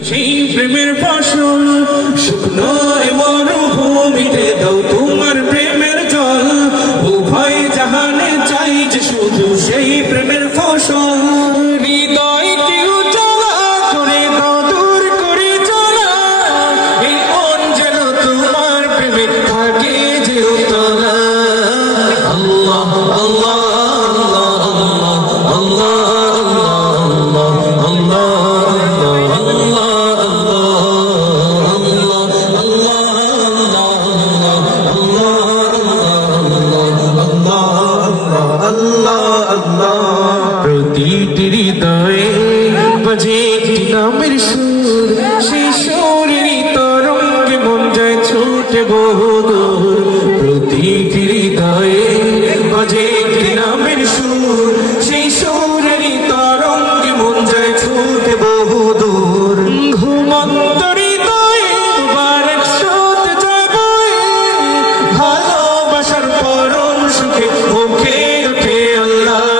সেই প্রেমের ফসল শুকনো মরুভূমিতে দাও তোমার প্রেমের জল উভয় জাহানে চাই যে শুধু সেই প্রেমের ফসল হৃদয়কে উজালা করে দাও দূর করে চলা এই মন যেন তোমার প্রেমে থাকে যে উতলা আল্লাহ আল্লাহ প্রতিটি হৃদয়ে বাজে একটি নামের সুর সেই সুরের তরঙ্গে মন যায় ছুটে বহুদূর প্রতিটি হৃদয়ে বাজে একটি নামের সুর সেই সুরের তরঙ্গে মন যায় ছুটে বহুদূর ঘুমন্ত হৃদয়ে বারেক স্রোত যায় বয়ে ভালোবাসার পরম সুখে মুখে ওঠে আল্লাহ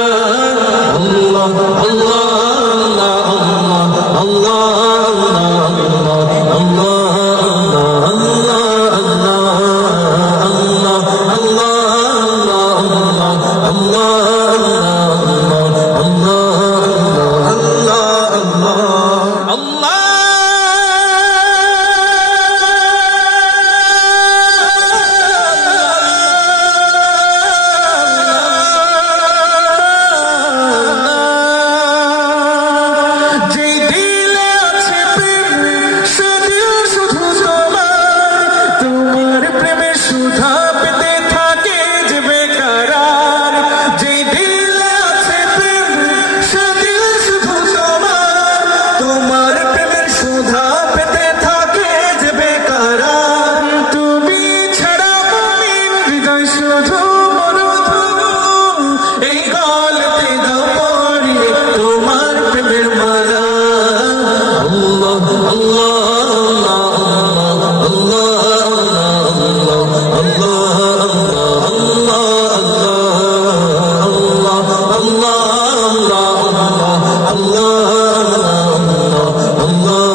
Allah